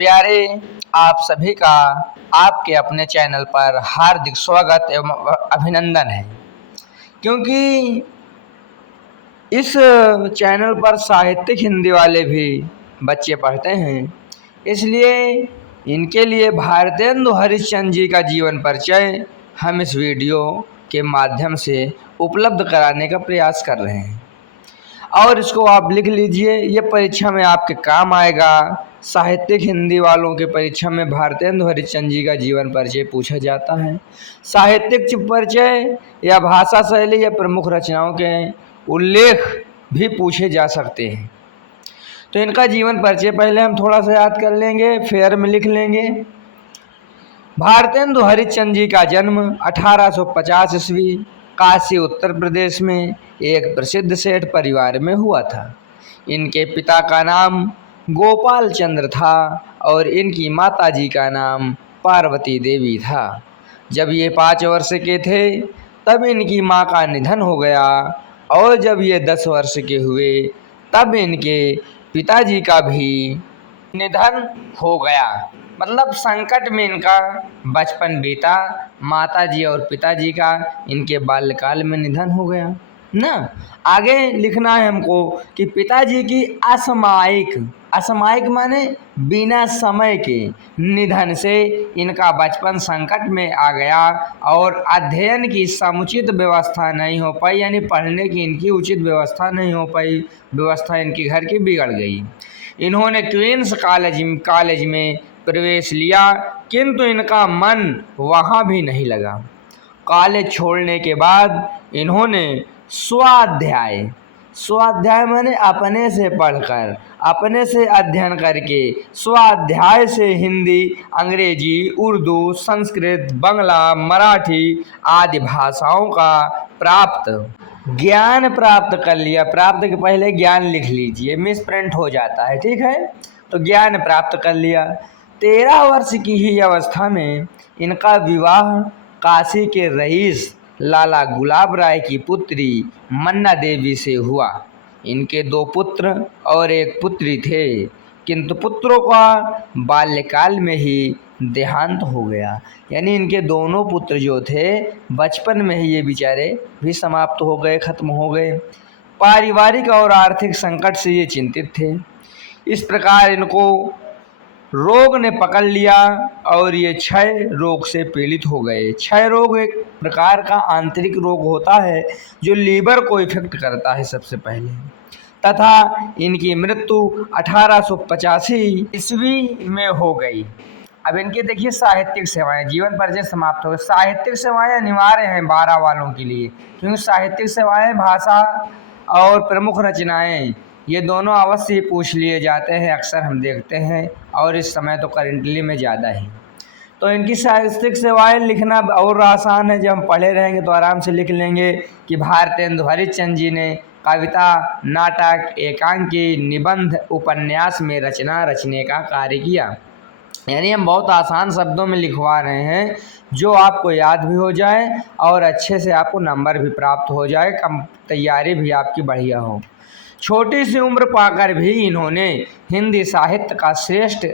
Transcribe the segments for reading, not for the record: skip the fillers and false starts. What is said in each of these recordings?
प्यारे, आप सभी का आपके अपने चैनल पर हार्दिक स्वागत एवं अभिनंदन है। क्योंकि इस चैनल पर साहित्यिक हिंदी वाले भी बच्चे पढ़ते हैं, इसलिए इनके लिए भारतेंदु हरिश्चंद्र जी का जीवन परिचय हम इस वीडियो के माध्यम से उपलब्ध कराने का प्रयास कर रहे हैं। और इसको आप लिख लीजिए, ये परीक्षा में आपके काम आएगा। साहित्यिक हिंदी वालों के परीक्षा में भारतेंदु हरिश्चंद्र जी का जीवन परिचय पूछा जाता है। साहित्यिक परिचय या भाषा शैली या प्रमुख रचनाओं के उल्लेख भी पूछे जा सकते हैं। तो इनका जीवन परिचय पहले हम थोड़ा सा याद कर लेंगे, फेयर में लिख लेंगे। भारतेंदु हरिश्चंद्र जी का जन्म 1850 ईस्वी काशी उत्तर प्रदेश में एक प्रसिद्ध सेठ परिवार में हुआ था। इनके पिता का नाम गोपाल चंद्र था और इनकी माताजी का नाम पार्वती देवी था। जब ये 5 वर्ष के थे तब इनकी मां का निधन हो गया और जब ये 10 वर्ष के हुए तब इनके पिताजी का भी निधन हो गया। मतलब संकट में इनका बचपन बीता। माताजी और पिताजी का इनके बाल्यकाल में निधन हो गया ना। आगे लिखना है हमको कि पिताजी की असामयिक माने बिना समय के निधन से इनका बचपन संकट में आ गया और अध्ययन की समुचित व्यवस्था नहीं हो पाई, यानी पढ़ने की इनकी उचित व्यवस्था नहीं हो पाई। व्यवस्था इनकी घर की बिगड़ गई। इन्होंने क्वींस कॉलेज में प्रवेश लिया, किंतु इनका मन वहाँ भी नहीं लगा। कॉलेज छोड़ने के बाद इन्होंने स्वाध्याय माने अपने से पढ़कर, अपने से अध्ययन करके, स्वाध्याय से हिंदी, अंग्रेजी, उर्दू, संस्कृत, बंगला, मराठी आदि भाषाओं का ज्ञान प्राप्त कर लिया। प्राप्त के पहले ज्ञान लिख लीजिए, मिस प्रिंट हो जाता है, ठीक है। तो ज्ञान प्राप्त कर लिया। 13 वर्ष की ही अवस्था में इनका विवाह काशी के रईस लाला गुलाब राय की पुत्री मन्ना देवी से हुआ। इनके 2 पुत्र और 1 पुत्री थे, किंतु पुत्रों का बाल्यकाल में ही देहांत हो गया। यानी इनके दोनों पुत्र जो थे बचपन में ही ये बेचारे भी समाप्त हो गए, खत्म हो गए। पारिवारिक और आर्थिक संकट से ये चिंतित थे। इस प्रकार इनको रोग ने पकड़ लिया और ये क्षय रोग से पीड़ित हो गए। क्षय रोग एक प्रकार का आंतरिक रोग होता है जो लीवर को इफेक्ट करता है सबसे पहले, तथा इनकी मृत्यु 1885 ईस्वी में हो गई। अब इनकी देखिए साहित्यिक सेवाएं, जीवन परिचय समाप्त हो गए। साहित्यिक सेवाएं अनिवार्य हैं 12 वालों के लिए, क्योंकि साहित्यिक सेवाएं, भाषा और प्रमुख रचनाएं, ये दोनों अवश्य ही पूछ लिए जाते हैं, अक्सर हम देखते हैं, और इस समय तो करेंटली में ज़्यादा है। तो इनकी साहित्यिक सेवाएं लिखना और आसान है, जब हम पढ़े रहेंगे तो आराम से लिख लेंगे कि भारतेंदु हरिश्चंद्र जी ने कविता, नाटक, एकांकी, निबंध, उपन्यास में रचना रचने का कार्य किया। यानी हम बहुत आसान शब्दों में लिखवा रहे हैं जो आपको याद भी हो जाए और अच्छे से आपको नंबर भी प्राप्त हो जाए, कम तैयारी भी आपकी बढ़िया हो। छोटी सी उम्र पाकर भी इन्होंने हिंदी साहित्य को श्रेष्ठ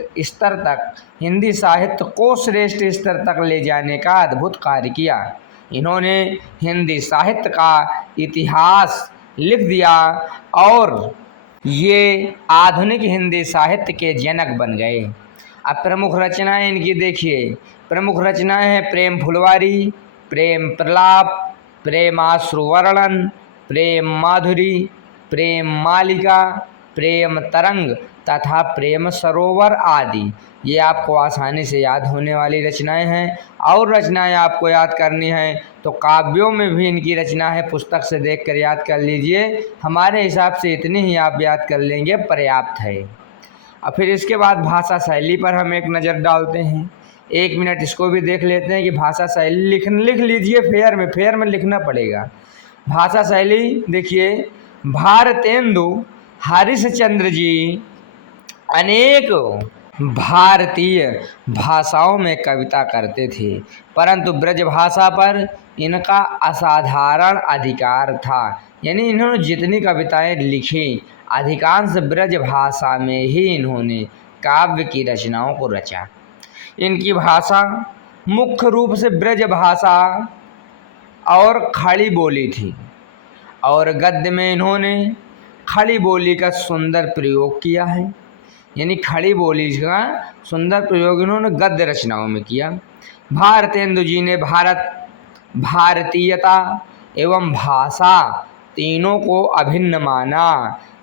स्तर तक ले जाने का अद्भुत कार्य किया। इन्होंने हिंदी साहित्य का इतिहास लिख दिया और ये आधुनिक हिंदी साहित्य के जनक बन गए। अब प्रमुख रचनाएं इनकी देखिए। प्रमुख रचनाएं हैं प्रेम फुलवारी, प्रेम प्रलाप, प्रेमाश्रु वर्णन, प्रेम माधुरी, प्रेम मालिका, प्रेम तरंग तथा प्रेम सरोवर आदि। ये आपको आसानी से याद होने वाली रचनाएं हैं। और रचनाएं आपको याद करनी हैं तो काव्यों में भी इनकी रचना है, पुस्तक से देखकर याद कर लीजिए। हमारे हिसाब से इतनी ही आप याद कर लेंगे पर्याप्त है। और फिर इसके बाद भाषा शैली पर हम एक नज़र डालते हैं। 1 मिनट इसको भी देख लेते हैं कि भाषा शैली लिख लीजिए, फेयर में लिखना पड़ेगा। भाषा शैली देखिए, भारतेंदु हरिश्चंद्र जी अनेक भारतीय भाषाओं में कविता करते थे, परंतु ब्रज भाषा पर इनका असाधारण अधिकार था। यानी इन्होंने जितनी कविताएं लिखी अधिकांश ब्रज भाषा में ही इन्होंने काव्य की रचनाओं को रचा। इनकी भाषा मुख्य रूप से ब्रज भाषा और खड़ी बोली थी और गद्य में इन्होंने खड़ी बोली का सुंदर प्रयोग किया है। यानी खड़ी बोली का सुंदर प्रयोग इन्होंने गद्य रचनाओं में किया। भारतेंदु जी ने भारतीयता एवं भाषा तीनों को अभिन्न माना।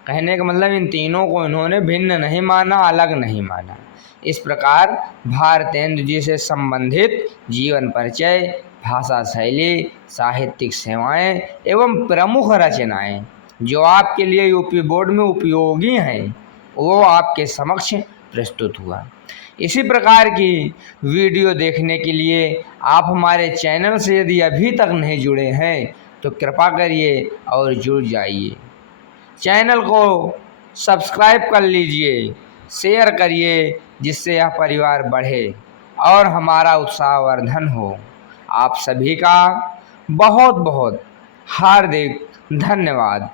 कहने का मतलब इन तीनों को इन्होंने भिन्न नहीं माना, अलग नहीं माना। इस प्रकार भारतेंदु जी से संबंधित जीवन परिचय, भाषा शैली, साहित्यिक सेवाएं एवं प्रमुख रचनाएं जो आपके लिए यूपी बोर्ड में उपयोगी हैं वो आपके समक्ष प्रस्तुत हुआ। इसी प्रकार की वीडियो देखने के लिए आप हमारे चैनल से यदि अभी तक नहीं जुड़े हैं तो कृपा करिए और जुड़ जाइए। चैनल को सब्सक्राइब कर लीजिए, शेयर करिए, जिससे यह परिवार बढ़े और हमारा उत्साहवर्धन हो। आप सभी का बहुत बहुत हार्दिक धन्यवाद।